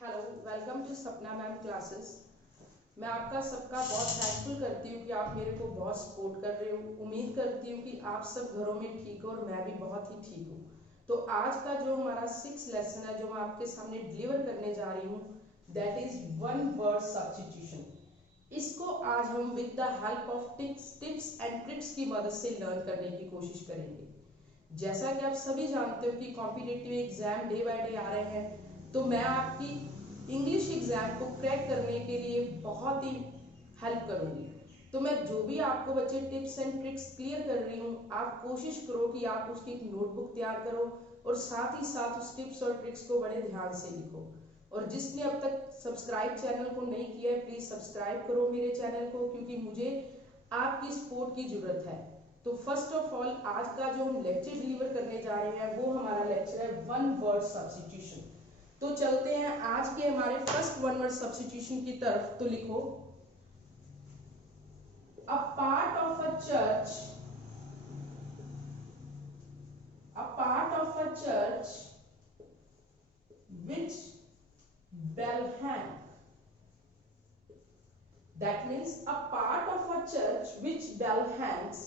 Hello, welcome to सपना ma'am classes. मैं आपका सबका बहुत थैंकफुल करती हूँ कि आप मेरे को बहुत सपोर्ट कर रहे हो। उम्मीद करती हूँ कि आप सब घरों में ठीक हो और मैं भी बहुत ही ठीक हूँ। तो आज का जो हमारा 6 लेसन है जो मैं आपके सामने डिलीवर करने जा रही हूँ, that is one word substitution. इसको आज हम with the help of tips and tricks की मदद से लर्न करने की कोशिश करेंगे। जैसा कि आप सभी जानते हो कि competitive exam day by day आ रहे हैं, तो मैं आपकी इंग्लिश एग्जाम को क्रैक करने के लिए बहुत ही हेल्प करूंगी। तो मैं जो भी आपको बच्चे टिप्स एंड ट्रिक्स क्लियर कर रही हूँ, आप कोशिश करो कि आप उसकी एक नोटबुक तैयार करो और साथ ही साथ उस टिप्स और ट्रिक्स को बड़े ध्यान से लिखो। और जिसने अब तक सब्सक्राइब चैनल को नहीं किया है, प्लीज सब्सक्राइब करो मेरे चैनल को, क्योंकि मुझे आपकी सपोर्ट की जरूरत है। तो फर्स्ट ऑफ ऑल आज का जो हम लेक्चर डिलीवर करने जा रहे हैं वो हमारा लेक्चर है वन वर्ड सब्स्टिट्यूशन। तो चलते हैं आज के हमारे फर्स्ट वन वर्ड सब्स्टिट्यूशन की तरफ। तो लिखो, अ part of a church, a part of a church which bell hang, that means a part of a church which bell hangs,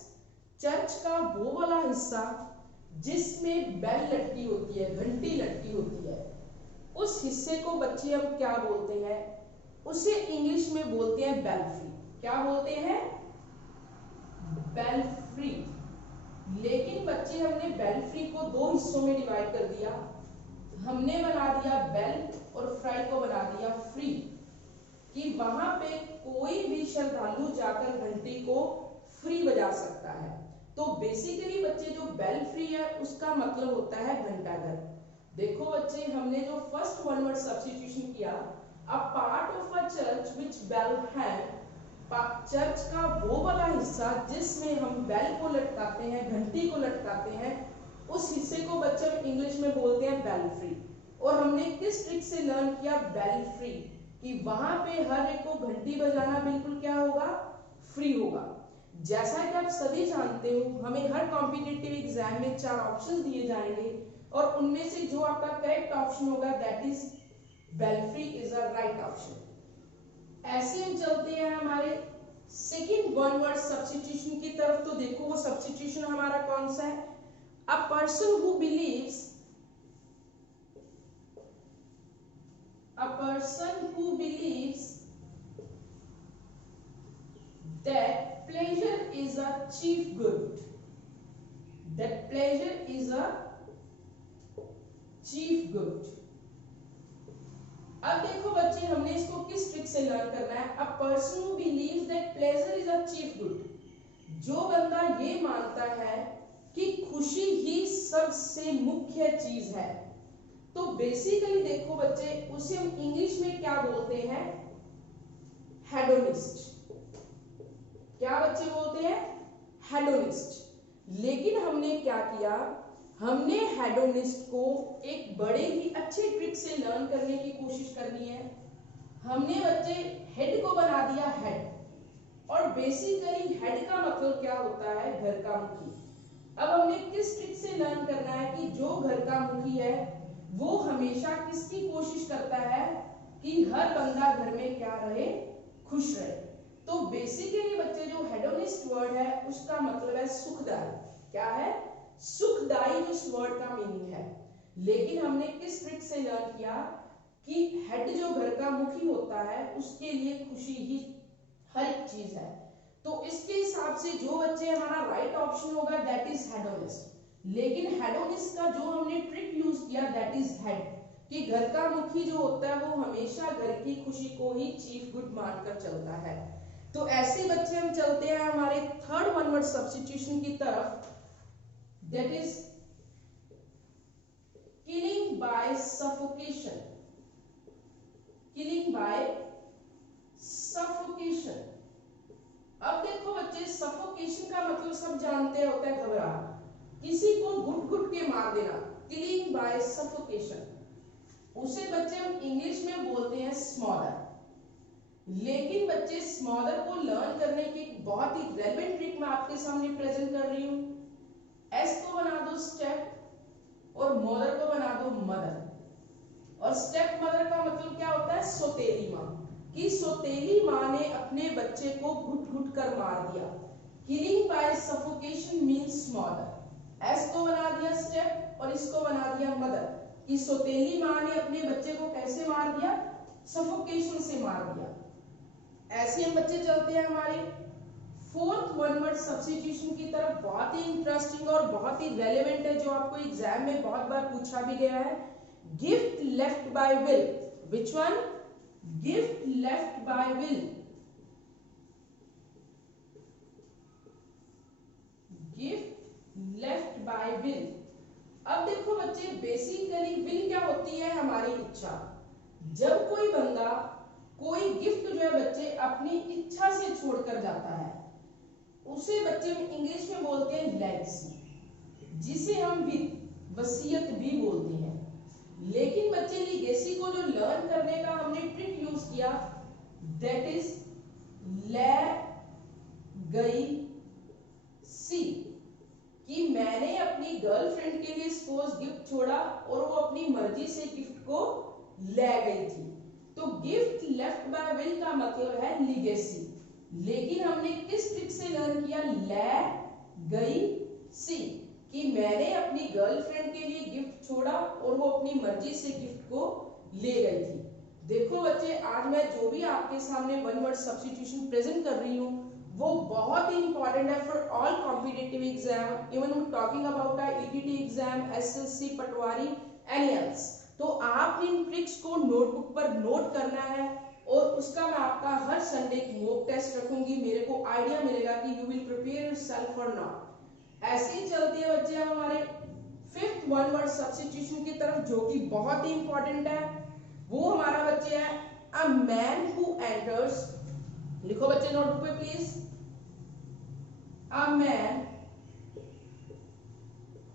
church का वो वाला हिस्सा जिसमें बेल लटकी होती है, घंटी लटकी होती है, उस हिस्से को बच्चे हम क्या बोलते हैं? उसे इंग्लिश में बोलते हैं बेल्फ्री। क्या बोलते हैं? बेल्फ्री। लेकिन बच्चे हमने बेल्फ्री को दो हिस्सों में डिवाइड कर दिया। हमने बना दिया बेल और फ्राई को बना दिया फ्री, कि वहां पे कोई भी श्रद्धालु जाकर घंटी को फ्री बजा सकता है। तो बेसिकली बच्चे जो बेल फ्री है उसका मतलब होता है घंटाघर। देखो बच्चे, हमने जो फर्स्ट वन वर्ड सब्स्टिट्यूशन किया, a part of a church which bell hang, church का वो वाला हिस्सा जिसमें हम बेल को लटकाते हैं, घंटी को लटकाते हैं, उस हिस्से को बच्चे इंग्लिश में बोलते हैं बेल फ्री। और हमने किस ट्रिक से लर्न किया? बेल फ्री, कि वहां पे हर एक को घंटी बजाना बिल्कुल क्या होगा? फ्री होगा। जैसा कि आप सभी जानते हो, हमें हर कॉम्पिटिटिव एग्जाम में 4 ऑप्शन दिए जाएंगे और उनमें से जो आपका करेक्ट ऑप्शन होगा that is belfry is a right option. ऐसे हम चलते हैं हमारे सेकंड वन वर्ड सब्स्टिट्यूशन की तरफ। तो देखो वो सब्स्टिट्यूशन हमारा कौन सा है? A person who believes, a person who believes that pleasure is a chief good, that pleasure is a chief good। अब देखो बच्चे, हमने इसको किस ट्रिक से लर्न करना है? a person who believes that pleasure is a chief good, जो बंदा ये मानता है कि खुशी ही सबसे मुख्य चीज है। तो बेसिकली देखो बच्चे, उसे हम इंग्लिश में क्या बोलते हैं? हेडोनिस्ट। क्या बच्चे बोलते हैं? हेडोनिस्ट। लेकिन हमने क्या किया? हमने हेडोनिस्ट को एक बड़े ही अच्छे ट्रिक से लर्न करने की कोशिश करनी है। हमने बच्चे हेड को बना दिया हेड, और बेसिकली हेड का मतलब क्या होता है? घर का मुखी। अब हमने किस ट्रिक से लर्न करना है कि जो घर का मुखी है वो हमेशा किसकी कोशिश करता है? कि हर बंदा घर में क्या रहे? खुश रहे। तो बेसिकली बच्चे जो हेडोनिस्ट वर्ड है उसका मतलब है सुखदाई। क्या है? सुखदाई उस वर्ड का मीनिंग है। लेकिन हमने किस ट्रिक से लर्न किया कि हेड जो घर का मुखी होता है उसके लिए खुशी ही हर एक चीज है। तो इसके हिसाब से जो बच्चे हमारा राइट ऑप्शन होगा दैट इज हेडोनिस्ट। लेकिन हेडोनिस्ट का जो हमने ट्रिक यूज किया दैट इज हेड, कि घर का मुखी जो होता है वो हमेशा घर की खुशी को ही चीफ गुड मानकर चलता है। तो ऐसे बच्चे हम चलते हैं हमारे थर्ड वन वर्ड सब्स्टिट्यूशन की तरफ, that is killing by suffocation. Killing by suffocation. अब देखो बच्चे, सफोकेशन का मतलब सब जानते होता है घबराहट, किसी को घुट घुट के मार देना, किलिंग बाय सफोकेशन। उसे बच्चे हम इंग्लिश में बोलते हैं स्मॉदर। लेकिन बच्चे स्मॉदर को लर्न करने की बहुत ही रेलेवेंट ट्रिक मैं आपके सामने प्रेजेंट कर रही हूं। एस को बना दो स्टेप और मदर को बना दो मदर, और और स्टेप मदर का मतलब क्या होता है, सौतेली माँ, कि सौतेली माँ ने अपने बच्चे को घुट घुट कर मार दिया। Killing by suffocation means murder. S को बना दिया स्टेप और इसको बना दिया मदर, कि सौतेली माँ ने अपने बच्चे को कैसे मार दिया, सफोकेशन से मार दिया। ऐसे हम बच्चे चलते हैं हमारे फोर्थ वन वर्ड सब्स्टिट्यूशन की तरफ। बहुत ही इंटरेस्टिंग और बहुत ही रेलेवेंट है, जो आपको एग्जाम में बहुत बार पूछा भी गया है। Gift left by will, which one, gift left by will, gift left by will. अब देखो बच्चे, बेसिकली विल क्या होती है, हमारी इच्छा। जब कोई बंदा कोई गिफ्ट जो है बच्चे अपनी इच्छा से छोड़कर जाता है, उसे बच्चे इंग्लिश में बोलते हैं लेगेसी, जिसे हम वसीयत भी बोलते हैं। लेकिन बच्चे लीगेसी को जो लर्न करने का हमने ट्रिक यूज किया, दैट इज लेगेसी, कि मैंने अपनी गर्लफ्रेंड के लिए सपोज गिफ्ट छोड़ा और वो अपनी मर्जी से गिफ्ट को ले गई थी। तो गिफ्ट लेफ्ट बाय विल का मतलब है लीगेसी। लेकिन हमने किस ट्रिक से लर्न किया, लेगेसी, कि मैंने अपनी गर्लफ्रेंड के लिए गिफ्ट छोड़ा और वो अपनी मर्जी से गिफ्ट को ले गई थी। देखो बच्चे, आज मैं जो भी आपके सामने वन वर्ड सब्स्टिट्यूशन प्रेजेंट कर रही हूँ वो बहुत ही इंपॉर्टेंट है for all competitive exam, even talking about ETT exam, SSC, Patwari, any else. तो आप इन ट्रिक्स को नोटबुक पर नोट करना है और उसका मैं आपका हर संडे मॉक टेस्ट रखूंगी। मेरे को आइडिया मिलेगा कि यू विल प्रिपेयर योरसेल्फ और नॉट। ऐसे ही चलते हैं बच्चे हमारे फिफ्थ वन वर्ड सब्स्टिट्यूशन की तरफ, जो कि बहुत ही इंपॉर्टेंट है। वो हमारा बच्चे है अ मैन हु एंटर्स, लिखो बच्चे नोटबुक पे please, a man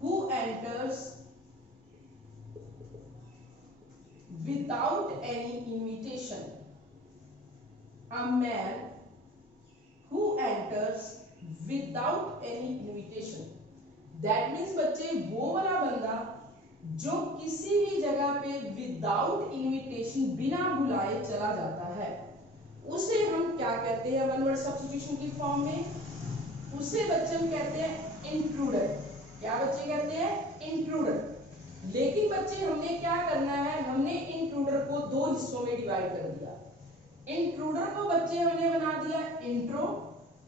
who enters without any invitation, a man who enters without any invitation, that means बच्चे वो वाला बंदा जो किसी भी जगह पे विदाउट इनविटेशन, बिना बुलाए चला जाता है, उसे हम क्या कहते हैं वन वर्ड सब्स्टिट्यूशन की फॉर्म में, उसे बच्चे हम कहते हैं इंट्रूडर। क्या बच्चे कहते हैं, इंट्रूडर। लेकिन बच्चे हमने क्या करना है, हमने इंट्रूडर को दो हिस्सों में डिवाइड कर दिया। इंट्रूडर को बच्चे हमने बना दिया इंट्रो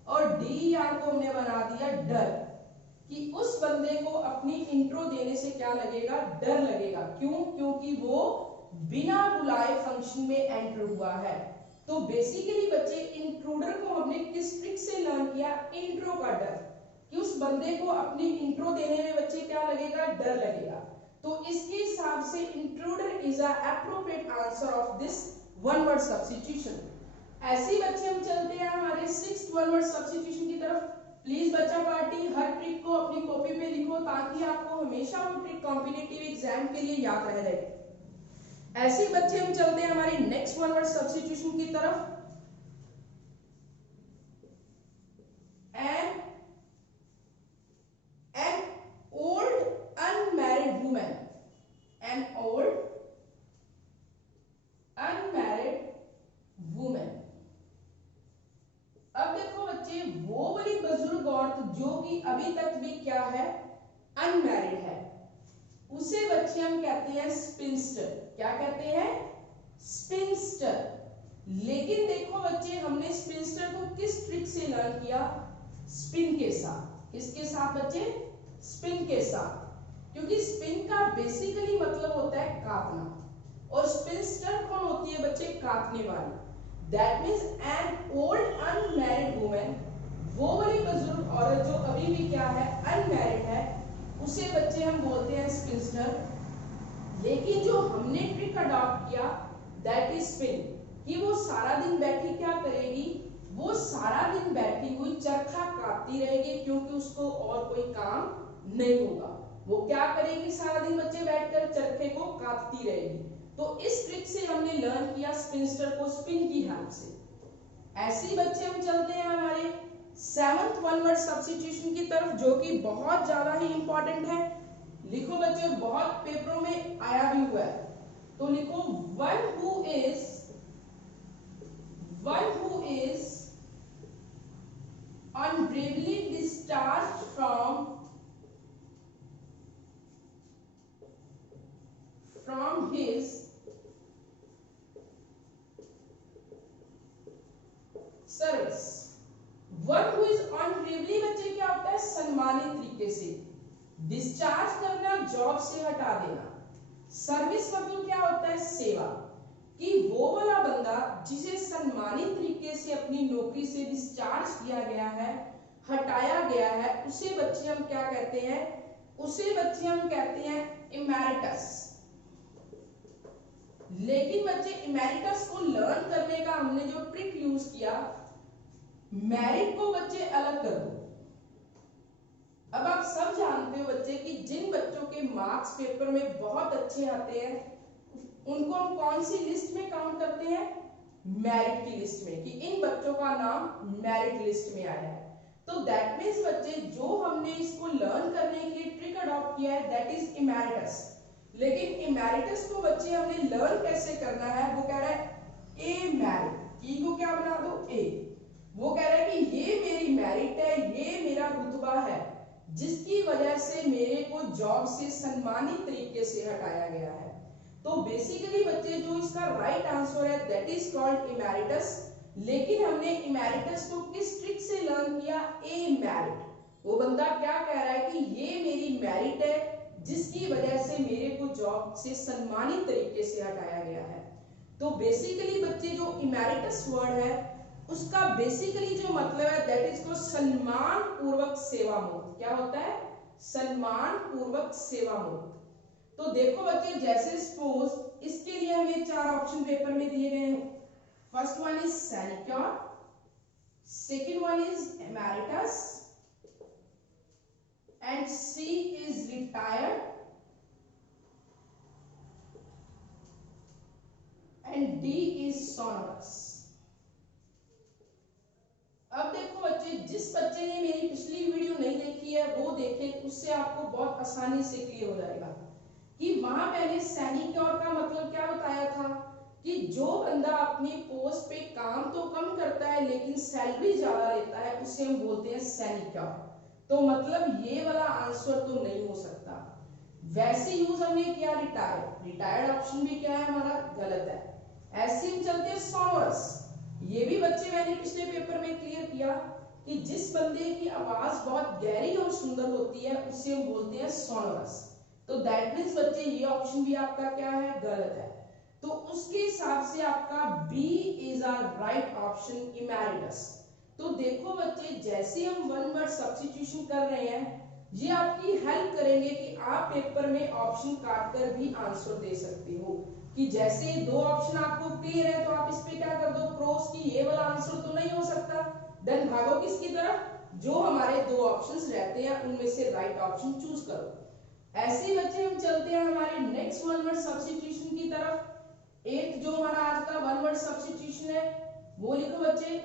और डीईआर को हमने बना दिया डर, कि उस बंदे को अपनी इंट्रो देने से क्या लगेगा, डर लगेगा। क्यों, क्योंकि वो बिना बुलाए फंक्शन में एंटर हुआ है। तो बेसिकली बच्चे इंट्रूडर को हमने किस ट्रिक से लर्न किया, इंट्रो का डर, कि उस बंदे को अपनी इंट्रो देने में बच्चे क्या लगेगा, डर लगेगा। तो इसके हिसाब से intruder is a appropriate answer of this one word substitution. ऐसे ही बच्चे हम चलते हैं हमारे सिक्स्थ वन वर्ड सब्स्टिट्यूशन की तरफ। प्लीज बच्चा पार्टी हर ट्रिक को अपनी कॉपी पे लिखो, ताकि आपको हमेशा वो ट्रिक कॉम्पिटिटिव एग्जाम के लिए याद रह जाए। ऐसे ही बच्चे हम चलते हैं हमारी नेक्स्ट वन वर्ड सब्स्टिट्यूशन की तरफ। an old unmarried woman, an old unmarried woman। अब देखो बच्चे, वो वाली बुजुर्ग औरत जो कि अभी तक भी क्या है, अनमैरिड है, उसे बच्चे हम कहते हैं स्पिंस्टर। क्या कहते हैं, स्पिंस्टर। लेकिन देखो बच्चे, हमने स्पिंस्टर को किस ट्रिक से लर्न किया, स्पिन के साथ। किसके साथ बच्चे, स्पिन के साथ, क्योंकि स्पिन का बेसिकली मतलब होता है काटना, और स्पिंस्टर कौन होती है बच्चे, काटने वाली। That means an old unmarried women, वो वाली बुजुर्ग औरत जो अभी भी क्या है, अनमैरिड है, उसे बच्चे हम बोलते हैं स्पिंस्टर। लेकिन जो हमने ट्रिक अडॉप्ट किया दैट इज स्पिन, कि वो सारा दिन बैठी क्या करेगी, वो सारा दिन बैठी हुई चरखा काटती रहेगी, क्योंकि उसको और कोई काम नहीं होगा। वो क्या करेगी, सारा दिन बच्चे बैठकर चरखे को काटती रहेगी। तो इस ट्रिक से हमने लर्न किया स्पिंस्टर को स्पिन की हेल्प से। ऐसे ही बच्चे हम चलते हैं हमारे सेवंथ वन वर्ड सब्स्टिट्यूशन की तरफ, जो कि बहुत ज्यादा ही इंपॉर्टेंट है। लिखो बच्चे, बहुत पेपरों में आया भी हुआ है। तो लिखो one who is unbravely discharged from his service. One who is honourably बच्चे क्या होता है, सम्मानित तरीके से, डिस्चार्ज करना जॉब से हटा देना, सर्विस मतलब क्या होता है, सेवा, कि वो वाला बंदा जिसे सम्मानित तरीके से अपनी नौकरी से डिस्चार्ज किया गया है, हटाया गया है, उसे बच्चे हम क्या कहते हैं, उसे बच्चे हम कहते हैं इमेरिटस। लेकिन बच्चे इमेरिटस को लर्न करने का हमने जो ट्रिक यूज किया, मेरिट को बच्चे अलग कर दो। अब आप सब जानते हो बच्चे कि जिन बच्चों के मार्क्स पेपर में बहुत अच्छे आते हैं उनको हम कौन सी लिस्ट में काउंट करते हैं, मेरिट की लिस्ट में, कि इन बच्चों का नाम मेरिट लिस्ट में आया है। तो दैट मींस बच्चे जो हमने इसको लर्न करने के लिए ट्रिक अडॉप्ट किया है दैट इज इमेरिटस। लेकिन इमेरिटस को बच्चे हमने लर्न कैसे करना है, वो कह रहा है ए मेरिट, ई को क्या बना दो ए, वो कह रहा है कि ये मेरी मेरिट है, ये मेरा रुतबा है जिसकी वजह से मेरे को जॉब से सम्मानित तरीके से हटाया गया है। तो बेसिकली बच्चे जो इसका राइट आंसर है दैट इज कॉल्ड इमेरिटस। लेकिन हमने इमेरिटस को किस ट्रिक से लर्न किया, ए मेरिट। वो बंदा क्या कह रहा है कि ये मेरी मेरिट है जिसकी वजह से मेरे को जॉब से सम्मानित तरीके से हटाया गया है। तो बेसिकली बच्चे जो इमेरिटस वर्ड है उसका बेसिकली जो मतलब है दैट इज को सम्मान पूर्वक सेवा मुक्त। क्या होता है, सम्मान पूर्वक सेवा मुक्त। तो देखो बच्चे जैसे सपोज इसके लिए हमें 4 ऑप्शन पेपर में दिए गए हैं। First one is sinecure, second one is emeritus, and C is retired, and D is sonorous. अब देखो बच्चे, जिस बच्चे ने मेरी पिछली वीडियो नहीं देखी है वो देखे, उससे आपको बहुत आसानी से क्लियर हो जाएगा कि वहां मैंने सैनिक्योर का मतलब क्या बताया था, कि जो बंदा अपनी पोस्ट पे काम तो कम करता है लेकिन सैलरी ज्यादा लेता है उसे हम बोलते हैं सैनिक्योर। तो मतलब ये वाला आंसर तो नहीं हो सकता। वैसे यूज हमने किया रिटायर्ड, रिटायर्ड ऑप्शन भी क्या है हमारा, गलत है। ऐसे हम चलते हैं सोनोरस। ये भी बच्चे मैंने पिछले पेपर में क्लियर किया कि जिस बंदे की आवाज बहुत गहरी और सुंदर होती है उसे हम बोलते हैं सोनोरस। तो दैट मींस बच्चे ये ऑप्शन भी आपका क्या है, गलत है। तो उसके हिसाब से आपका B is our right option, emeritus. तो देखो बच्चे जैसे हम वन वर्ड सब्स्टिट्यूशन कर रहे हैं ये आपकी हेल्प करेंगे कि आप पेपर में ऑप्शन काट कर भी आंसर दे सकते हो। कि जैसे 2 ऑप्शन आपको क्लियर है तो आप इस पे क्या कर दो, क्रॉस, की ये वाला आंसर तो नहीं हो सकता, देन भागो किसकी तरफ, जो हमारे 2 ऑप्शंस रहते हैं उनमें से राइट ऑप्शन चूज करो। ऐसे बच्चे हम चलते हैं हमारे नेक्स्ट वन वर्ड सब्स्टिट्यूशन की तरफ। 8th जो हमारा आज का वन वर्ड सब्स्टिट्यूशन है वो लिखो बच्चे,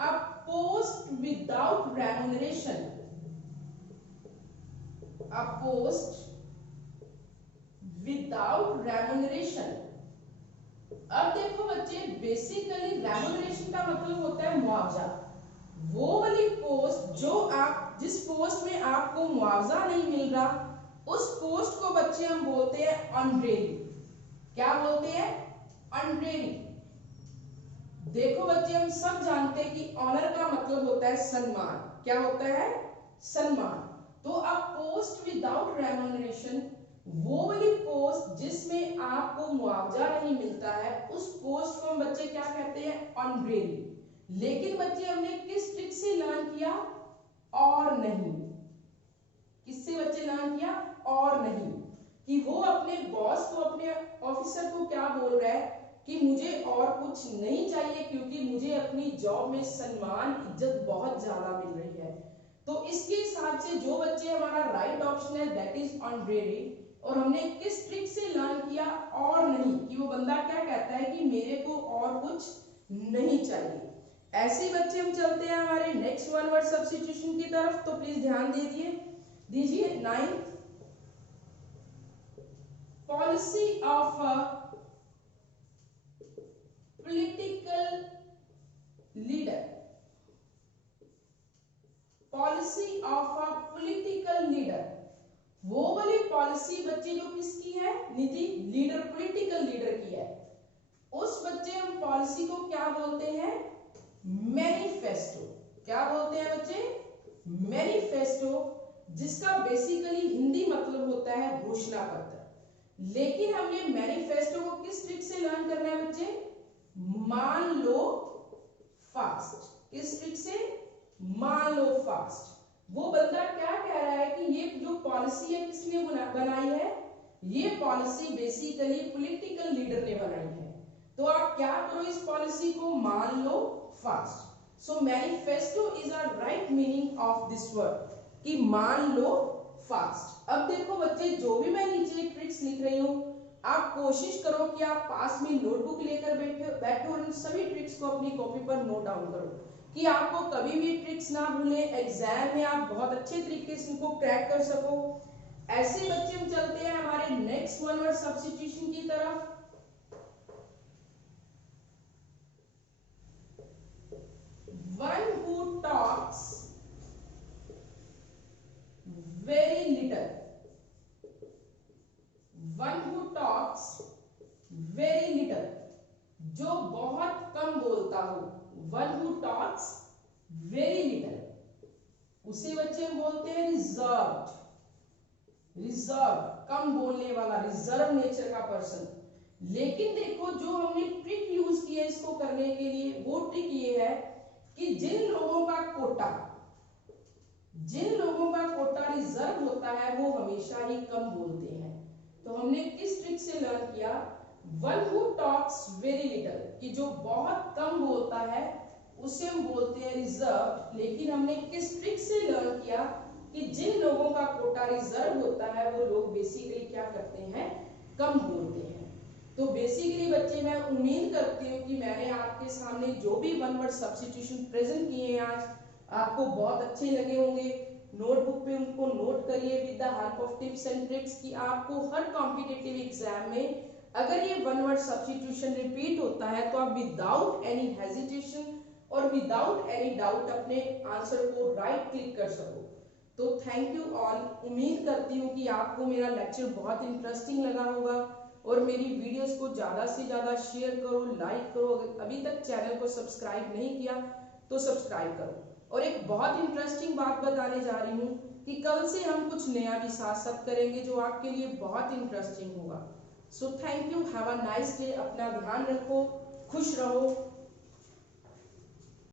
अ पोस्ट विदाउट रेम्यूनरेशन, अ पोस्ट विदाउट रेम्यूनरेशन। अब देखो बच्चे बेसिकली रेम्यूनरेशन का मतलब होता है मुआवजा। वो वाली पोस्ट जो आप, जिस पोस्ट में आपको मुआवजा नहीं मिल रहा उस पोस्ट को बच्चे हम बोलते हैं ऑनरेरी। क्या बोलते हैं, ऑनरेरी। देखो बच्चे हम सब जानते हैं कि ऑनर का मतलब होता है सम्मान। क्या होता है, सम्मान। तो अब पोस्ट विदाउट रेम्यूनरेशन, वो वाली पोस्ट जिसमें आपको मुआवजा नहीं मिलता है उस पोस्ट को हम बच्चे क्या कहते हैं, ऑनरेरी। लेकिन बच्चे हमने किस ट्रिक से लर्न किया, और नहीं। किससे बच्चे लर्न किया, और नहीं। कि वो अपने बॉस को, अपने ऑफिसर को क्या बोल रहा है कि मुझे और कुछ नहीं चाहिए क्योंकि मुझे अपनी जॉब में सम्मान इज्जत बहुत ज्यादा मिल रही है। तो इसके हिसाब से जो बच्चे हमारा राइट ऑप्शन है दैट इज ऑनरेरी। और हमने किस ट्रिक से लर्न किया, और नहीं, कि वो बंदा क्या कहता है कि मेरे को और कुछ नहीं चाहिए। ऐसे बच्चे हम चलते हैं हमारे नेक्स्ट वन वर्ड सब्स्टिट्यूशन की तरफ। तो प्लीज ध्यान दीजिए 9th policy of a political leader, policy of a political leader, वो वाली पॉलिसी बच्चे जो किसकी है निधि, लीडर, पॉलिटिकल लीडर की है। उस बच्चे हम पॉलिसी को क्या बोलते हैं, मैनिफेस्टो। क्या बोलते हैं बच्चे, मैनिफेस्टो, जिसका बेसिकली हिंदी मतलब होता है घोषणा पत्र। लेकिन हमने मैनिफेस्टो को किस ट्रिक से लर्न करना है बच्चे, मान लो फास्ट। किस ट्रिक से, मान लो फास्ट। वो बंदा क्या कह रहा है कि ये जो पॉलिसी है किसने बनाई है, ये पॉलिसी बेसिकली पॉलिटिकल लीडर ने बनाई है। तो आप क्या करो, इस पॉलिसी को मान लो fast. So manifesto is a right meaning of this word कि मान लो फास्ट। अब देखो बच्चे, जो भी मैं नीचे ट्रिक्स लिख रही हूं, आप कोशिश करो कि आप पास में नोटबुक लेकर बैठो और इन सभी ट्रिक्स को अपनी कॉपी पर नोट डाउन करो कि आपको कभी भी ट्रिक्स ना भूले, एग्जाम में आप बहुत अच्छे तरीके से इनको क्रैक कर सको। ऐसे बच्चे हम चलते हैं हमारे नेक्स्ट वन वर्ड सब्स्टिट्यूशन की तरफ। One who talks very little, one who talks very little, जो बहुत कम बोलता हो, one who talks very little, उसे बच्चे हम बोलते हैं रिजर्व्ड। रिजर्व, कम बोलने वाला, रिजर्व नेचर का पर्सन। लेकिन देखो जो हमने ट्रिक यूज की है इसको करने के लिए, वो ट्रिक ये है कि जिन लोगों का कोटा रिजर्व होता है वो हमेशा ही कम बोलते हैं। तो हमने किस ट्रिक से लर्न किया, one who talks very little, कि जो बहुत कम बोलता है उसे हम बोलते हैं रिजर्व। लेकिन हमने किस ट्रिक से लर्न किया कि जिन लोगों का कोटा रिजर्व होता है वो लोग बेसिकली क्या करते हैं, कम बोलते हैं। तो बेसिकली बच्चे मैं उम्मीद करती हूँ कि मैंने आपके सामने जो भी वन वर्ड सब्स्टिट्यूशन प्रेजेंट किए हैं आज, आपको बहुत अच्छे लगे होंगे। नोटबुक पे उनको नोट करिए with the help of tips and tricks कि आपको हर कॉम्पिटिटिव एग्जाम में अगर ये वन वर्ड सब्स्टिट्यूशन रिपीट होता है तो आप विदाउट एनी हेजिटेशन और विदाउट एनी डाउट अपने आंसर को राइट क्लिक कर सको। तो थैंक यू ऑल। उम्मीद करती हूँ कि आपको मेरा लेक्चर बहुत इंटरेस्टिंग लगा होगा और मेरी वीडियोस को ज़्यादा से ज़्यादा शेयर करो, लाइक करो। अगर अभी तक चैनल को सब्सक्राइब नहीं किया तो सब्सक्राइब करो। और एक बहुत इंटरेस्टिंग बात बताने जा रही हूँ कि कल से हम कुछ नया भी साथ साथ करेंगे जो आपके लिए बहुत इंटरेस्टिंग होगा। So thank you, have a nice day. अपना ध्यान रखो, खुश रहो।